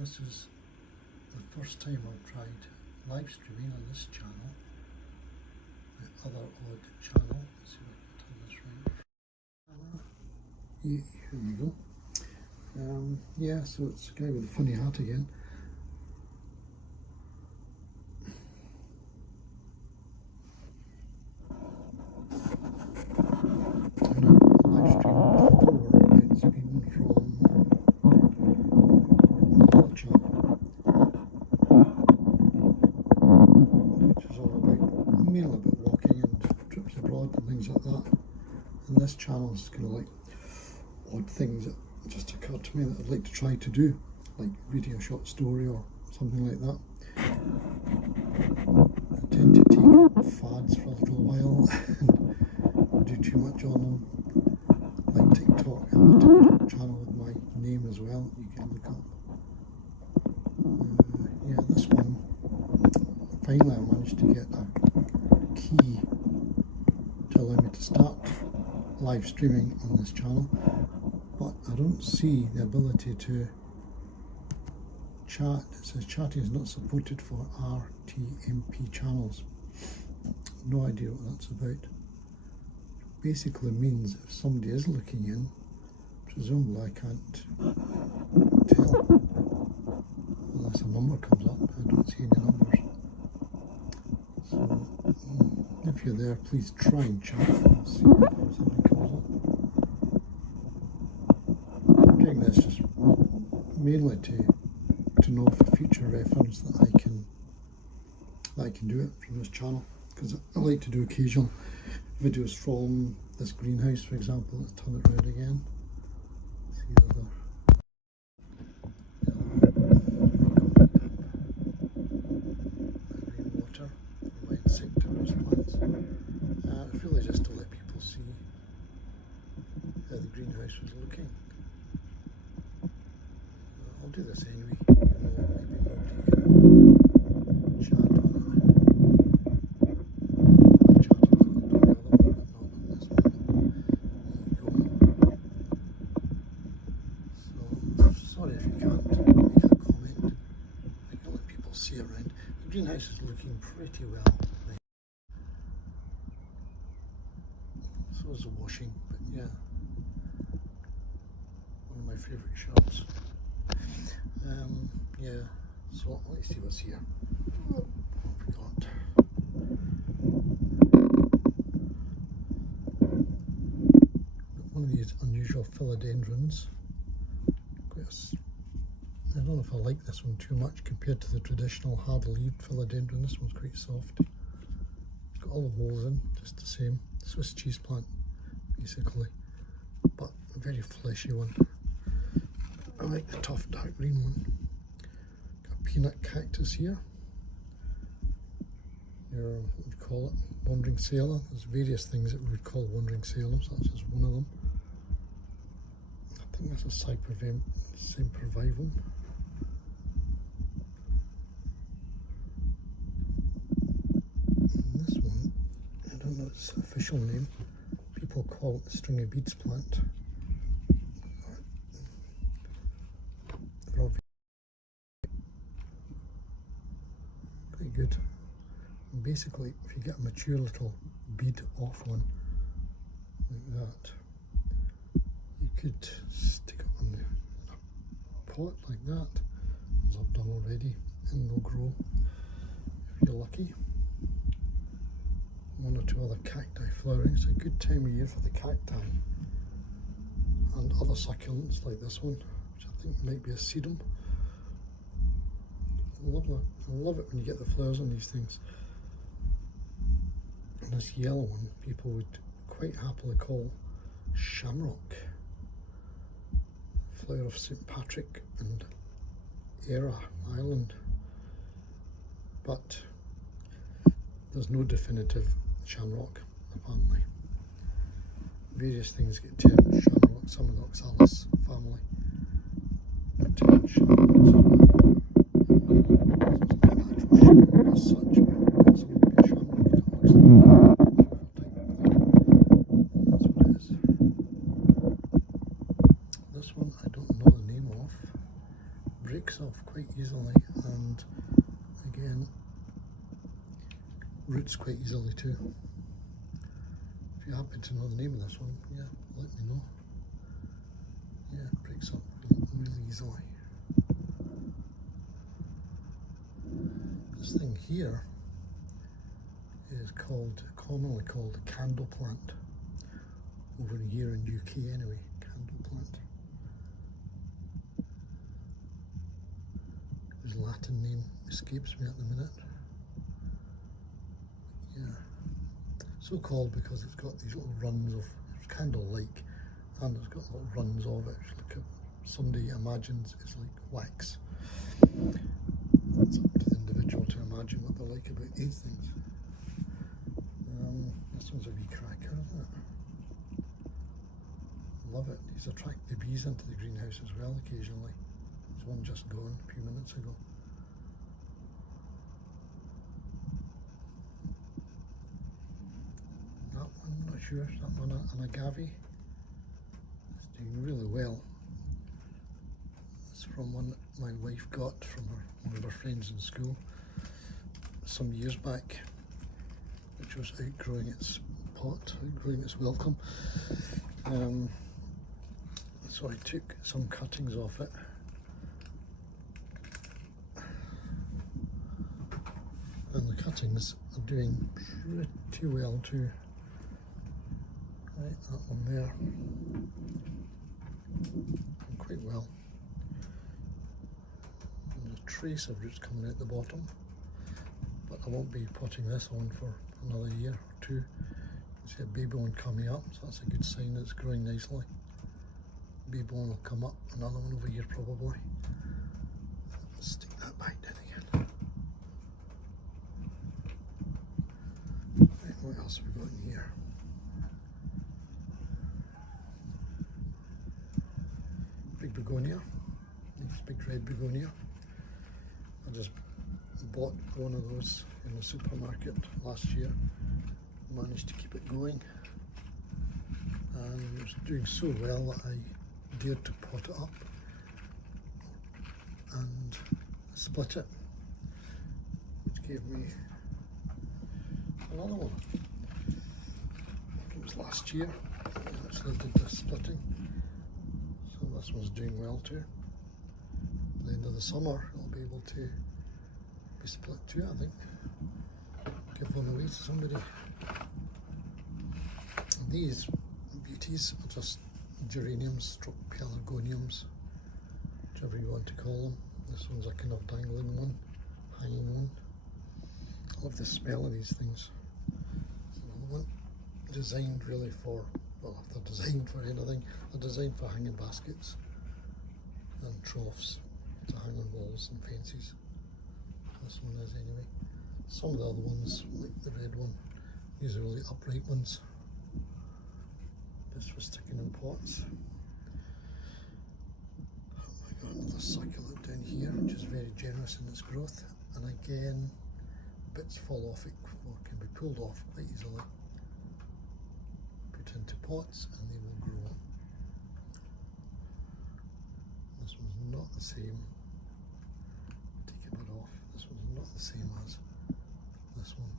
This is the first time I've tried live streaming on this channel. The other odd channel. Let's see if I can turn this right. Yeah, here you go. Yeah, so it's a guy with a funny hat again. And a live stream before, it's been from another channel, which is all about, mainly about walking and trips abroad and things like that. And this channel is kind of like odd things that just occurred to me that I'd like to try to do, like reading a short story or something like that. I tend to take fads for a little while and do too much on them, like TikTok, and a TikTok channel with my name as well, you can look up. Yeah, this one, finally I managed to get a key to allow me to start live streaming on this channel, but I don't see the ability to chat. It says chatting is not supported for RTMP channels. No idea what that's about. Basically means if somebody is looking in, presumably I can't tell unless a number comes up. I don't see any numbers. So if you're there, please try and chat and see if something comes up. I'm doing this just mainly to know for future reference that I can do it from this channel, because I like to do occasional videos from this greenhouse, for example. Let's turn it round again. See the other. Rainwater for my insectivorous plants. It's really just to let people see how the greenhouse was looking. I'll do this anyway, even though maybe nobody can chat on it. Sorry if you can't make a comment. I can let people see around. The greenhouse is looking pretty well. So is the washing, but yeah, one of my favourite shirts. Yeah, so let's see what's here. What have we got? One of these unusual philodendrons. I don't know if I like this one too much compared to the traditional hard-leaved philodendron. This one's quite soft. It's got all the holes in, just the same. Swiss cheese plant, basically, but a very fleshy one. I like the tough dark green one. Got a peanut cactus here. Your, what would you call it? Wandering sailor. There's various things that we would call wandering sailors. That's just one of them. I think that's a sempervivum. And this one, I don't know its official name. People call it the stringy beads plant. Pretty good. And basically, if you get a mature little bead off one like that, you could stick it on a pot like that, as I've done already, and they'll grow if you're lucky. One or two other cacti flowering. It's a good time of year for the cacti and other succulents like this one, which I think might be a sedum. Lovely. I love it when you get the flowers on these things. And this yellow one people would quite happily call shamrock. Flower of St. Patrick and Era Island. But there's no definitive shamrock, apparently. Various things get termed shamrock, some of the oxalis family are termed shamrocks. As such, but also maybe a shamrock that looks like that's what it is. This one I don't know the name of. Breaks off quite roots quite easily too. If you happen to know the name of this one, yeah, let me know. Yeah, it breaks up really easily. This thing here is commonly called a candle plant. Over here in UK anyway, candle plant. His Latin name escapes me at the minute. Yeah, so called because it's got these little runs of, it's candle-like, and it's got little runs of it. Look at, somebody imagines it's like wax. It's up to the individual to imagine what they like about these things. This one's a wee cracker, isn't it? Love it. These attract the bees into the greenhouse as well occasionally. There's one just gone a few minutes ago. That one, I'm not sure. Is that one an agave? It's doing really well. It's from one that my wife got from one of her friends in school some years back, which was outgrowing its pot, outgrowing its welcome. So I took some cuttings off it. And the cuttings are doing pretty well too. Right, that one there. Quite well. And there's a trace of roots coming out the bottom, but I won't be potting this on for another year or two. You see a baby one coming up, so that's a good sign that it's growing nicely. Baby one will come up, another one over here probably. Let's stick that back down again. Right, what else have we got in here? Big begonia, nice big red begonia. I just bought one of those in the supermarket last year, managed to keep it going, and it was doing so well that I dared to pot it up and split it, which gave me another one. I think it was last year I actually did the splitting, so this one's doing well too. At the end of the summer it'll be able to be split too, I think. Give one away to somebody. And these beauties are just geraniums, Caligoniums, whichever you want to call them. This one's a kind of dangling one, hanging one. I love the smell of these things. There's another one designed really for, well, if they're designed for anything, they're designed for hanging baskets and troughs to hang on walls and fences. This one is anyway. Some of the other ones, like the red one, these are really upright ones. This for sticking in pots. I got another succulent down here, which is very generous in its growth, and again, bits fall off it or can be pulled off quite easily. Put into pots and they will grow. This one's not the same. Take a bit off. This one's not the same as this one.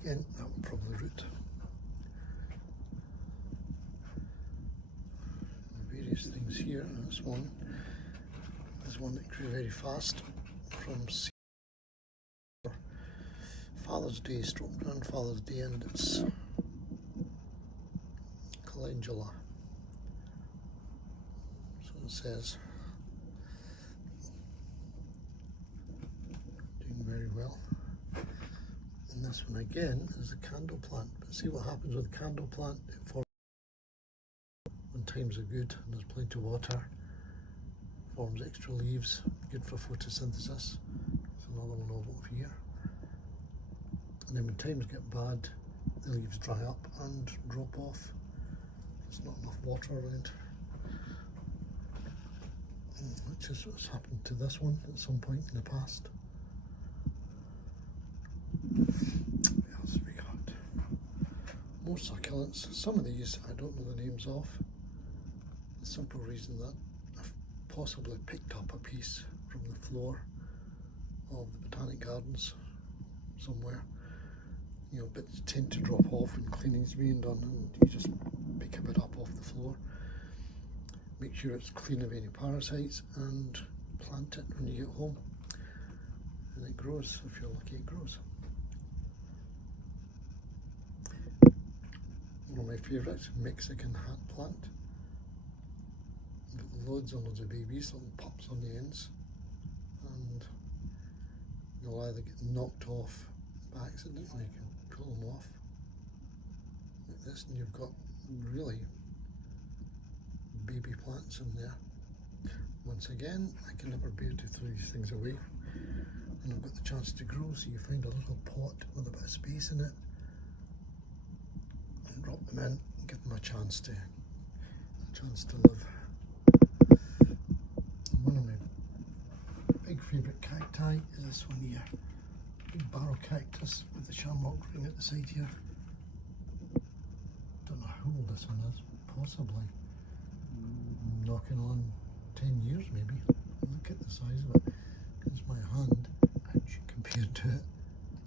Again, that will probably root. Various things here. This one is one that grew very fast from Father's Day, stroke Grandfather's Day, and it's Calendula. So it says. Doing very well. And this one again is a candle plant. But see what happens with a candle plant? It forms when times are good and there's plenty of water. Forms extra leaves, good for photosynthesis. There's another one over here. And then when times get bad, the leaves dry up and drop off. There's not enough water around. Which is what's happened to this one at some point in the past. What else have we got? More succulents. Some of these I don't know the names of. The simple reason that I've possibly picked up a piece from the floor of the Botanic Gardens somewhere. You know, bits tend to drop off when cleaning's being done, and you just pick a bit up off the floor. Make sure it's clean of any parasites and plant it when you get home. And it grows, if you're lucky it grows. One of my favourites, Mexican hat plant. Got loads and loads of babies, little pups on the ends, and they'll either get knocked off by accident or you can pull them off like this, and you've got really baby plants in there. Once again, I can never bear to throw these things away, and I've got the chance to grow, so you find a little pot with a bit of space in it and drop them in and give them a chance to live. And one of my big favourite cacti is this one here, big barrel cactus with the shamrock ring at the side here. Don't know how old this one is, possibly knocking on 10 years maybe. Look at the size of it. It's my hand, ouch, compared to it.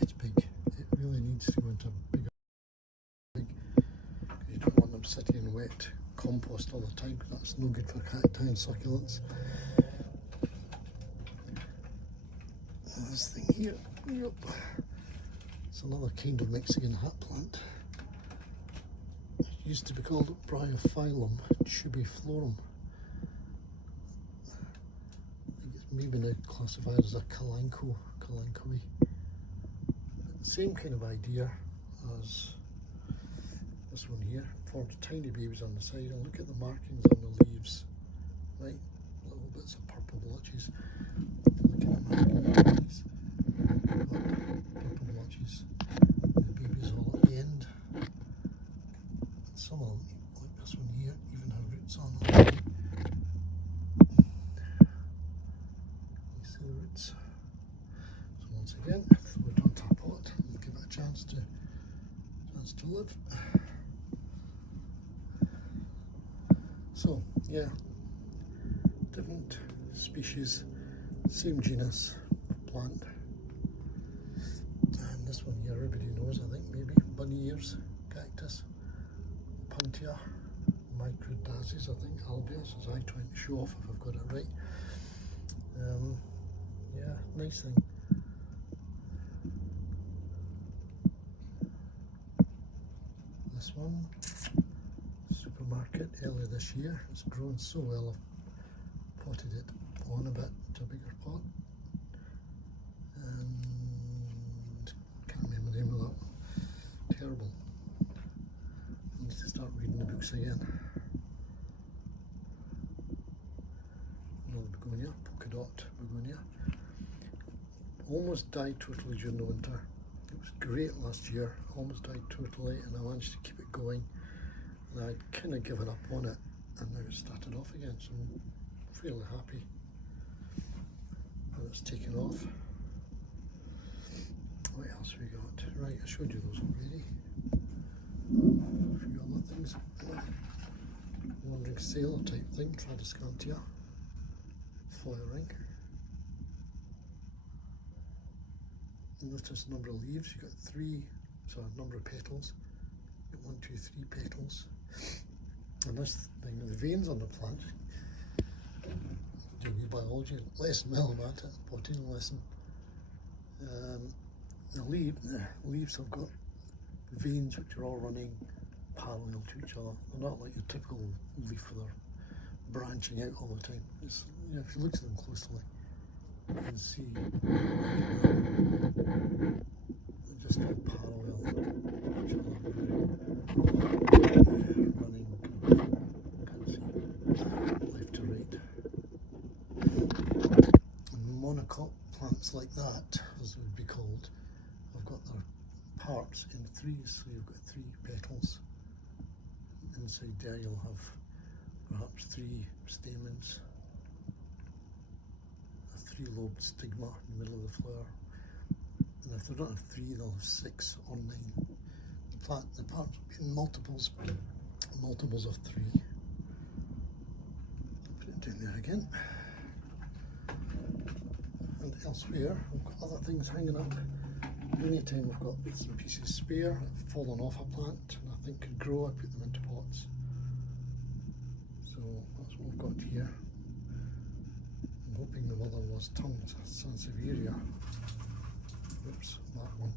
It's big. It really needs to go into bigger. You don't want them sitting in wet compost all the time, because that's no good for cacti and succulents. This thing here, yep. It's another kind of Mexican hat plant. It used to be called Bryophyllum tubiflorum. Maybe now classified as a Kalanchoe. Same kind of idea as this one here. Forms tiny babies on the side, and look at the markings on the leaves, right? Little bits of purple blotches. Look at the markings on these. Purple blotches. The babies all at the end. And some of them, like this one here, even have roots on them. So once again, throw it onto a pot and give it a chance to live. So yeah, different species, same genus plant. And this one here everybody knows, I think, maybe bunny ears cactus, Puntia microdazis, I think, albius, as I try to show off if I've got it right. Yeah, nice thing. This one, supermarket, earlier this year. It's grown so well, I've potted it on a bit to a bigger pot. And can't remember the name of that. Terrible. I need to start reading the books again. Another begonia, polka dot begonia. Almost died totally during the winter. It was great last year, almost died totally, and I managed to keep it going. And I'd kind of given up on it, and now it started off again, so I'm fairly happy that it's taken off. What else we got? Right, I showed you those already. A few other things. Wandering sailor type thing, Tradescantia, flowering. Notice the number of leaves. You've got number of petals. You've got 1, 2, 3 petals. And this thing, the veins on the plant, do wee biology lesson, well, I'm at it, potting lesson. The leaves have got veins which are all running parallel to each other. They're not like your typical leaf where they're branching out all the time. It's, you know, if you look at them closely, you can see they're just all parallel to each other, running, can see, left to right. And monocot plants like that, as it would be called, have got their parts in threes, so you've got 3 petals. Inside there you'll have perhaps 3 stamens, a 3-lobed stigma in the middle of the flower, and if they don't have 3 they'll have 6 or 9. The parts will be in multiples of 3. I'll put it down there again. And elsewhere, we've got other things hanging up. Anytime we've got some pieces spare, fallen off a plant, and I think could grow, I put them into pots. So that's what we've got here. I'm hoping the mother-in-law's tongue, Sansevieria, oops, that one,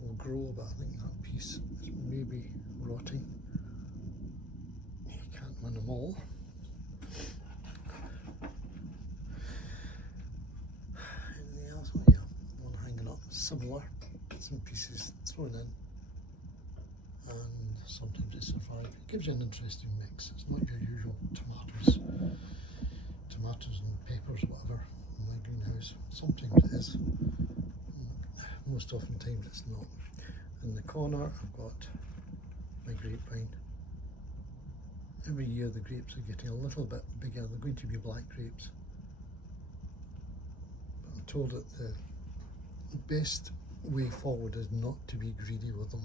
will grow, but I think that piece is maybe rotting. You can't win them all. Anything else? Oh yeah, one hanging up, similar, bits and pieces thrown in, and sometimes it survives. It gives you an interesting mix. It's not your usual tomatoes and peppers, whatever, in my greenhouse. Sometimes it is, most oftentimes it's not. In the corner I've got my grapevine. Every year the grapes are getting a little bit bigger. They're going to be black grapes. But I'm told that the best way forward is not to be greedy with them.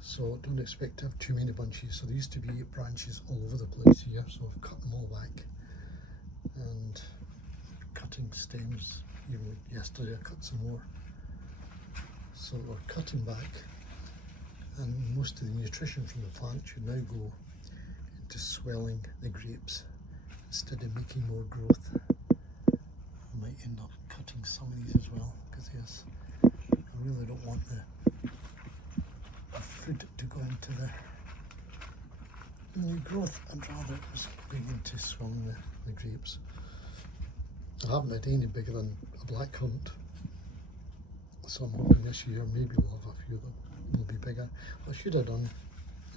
So don't expect to have too many bunches. So there used to be branches all over the place here, so I've cut them all back. And cutting stems, even yesterday I cut some more. So we're cutting back, and most of the nutrition from the plant should now go into swelling the grapes instead of making more growth. I might end up cutting some of these as well, because yes, I really don't want the food to go into the new growth. I'd rather it was going into swelling the grapes. I haven't had any bigger than a black currant, so I'm hoping this year maybe we'll have a few that will be bigger. I should have done,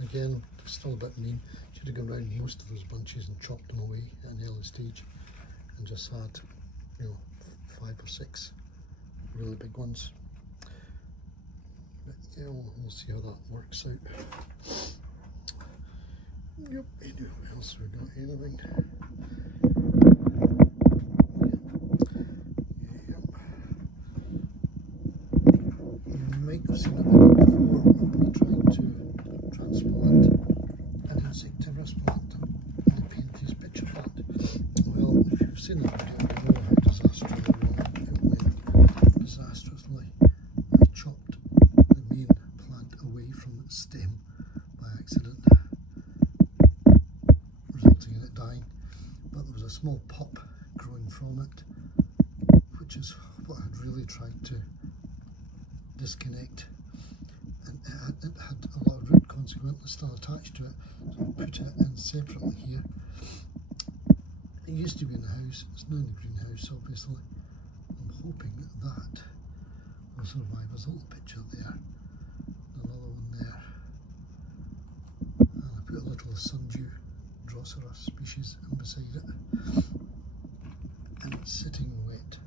again, still a bit mean, should have gone around most of those bunches and chopped them away at an early stage and just had, you know, 5 or 6 really big ones. But yeah, we'll see how that works out. Yep, anyway, what else have we got? Anything? I've seen a video before of me trying to transplant an insectivorous plant in the Painter's pitcher plant. Well, if you've seen the video, you know how disastrously wrong it went. Disastrously, I chopped the main plant away from its stem by accident, resulting in it dying. But there was a small pup growing from it, which is what I'd really tried to disconnect, and it had a lot of root consequently still attached to it, so I put it in separately here. It used to be in the house, it's now in the greenhouse obviously. I'm hoping that will survive. There's a little picture there, another one there, and I put a little sundew Drosera species in beside it, and it's sitting wet,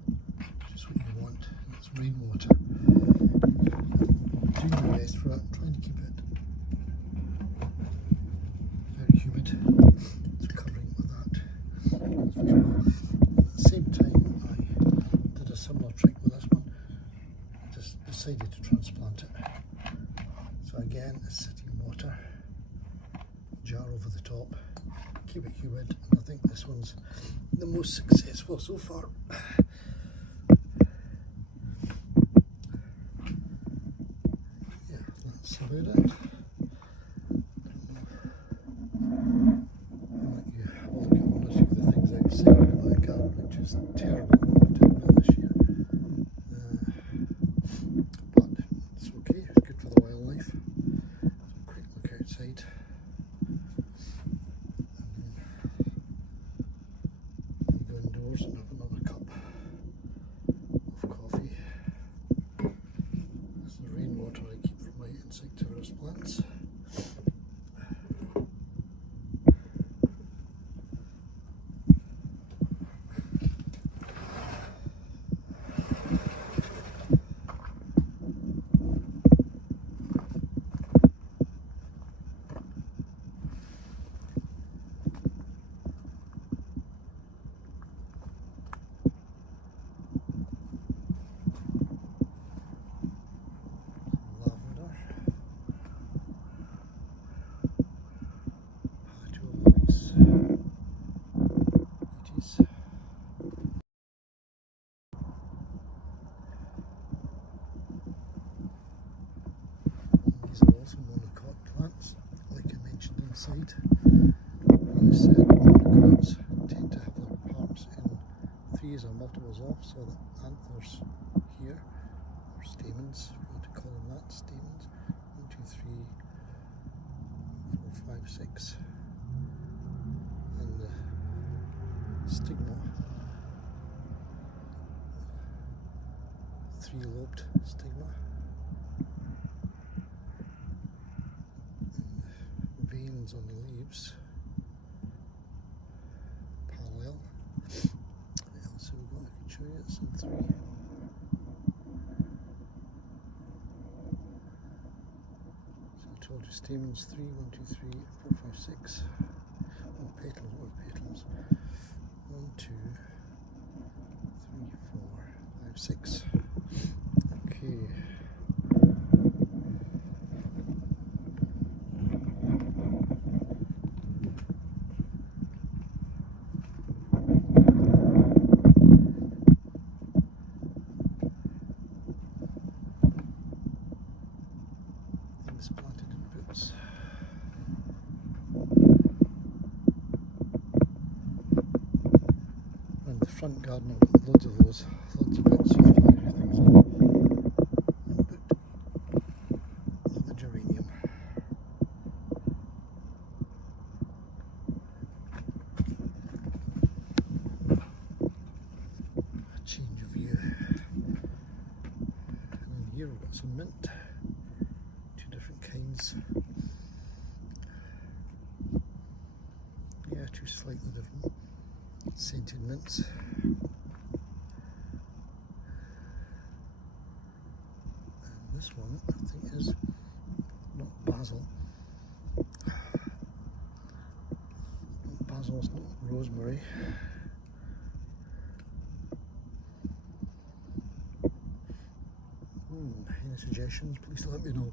just what you want, and it's rainwater. Doing my best for it, trying to keep it very humid, so covering it with that as well. At the same time, I did a similar trick with this one. I just decided to transplant it. So again, it's sitting in water, jar over the top, keep it humid, and I think this one's the most successful so far. That's about it. I'll look at one or two of the things outside in my garden, which is terrible this year. But it's okay, it's good for the wildlife. So quick look outside. And then go indoors and have another cup of coffee. That's the rainwater I keep from my insectivorous plants. side. As I said, monocots tend to have their parts in threes or multiples off, so the anthers here, or stamens, if you want to call them that, stamens, 1, 2, 3, 4, 5, 6, and the stigma, 3-lobed stigma, and the veins on the leaves parallel. What else have we got? I can show you. It's in 3. So I told you stamens 3, 1, 2, 3, 4, 5, 6. Oh, petals, what are petals? 1, 2, 3, 4, 5, 6. Okay. Things planted in boots. And the front garden, I've got loads of those, loads of bits of flowery things in. And boot. Another geranium. A change of view. And here we've got some mint. 2 different kinds. Yeah, 2 slightly different scented mints. And this one, I think, is not basil. Not basil, it's not rosemary. Any suggestions, please let me know.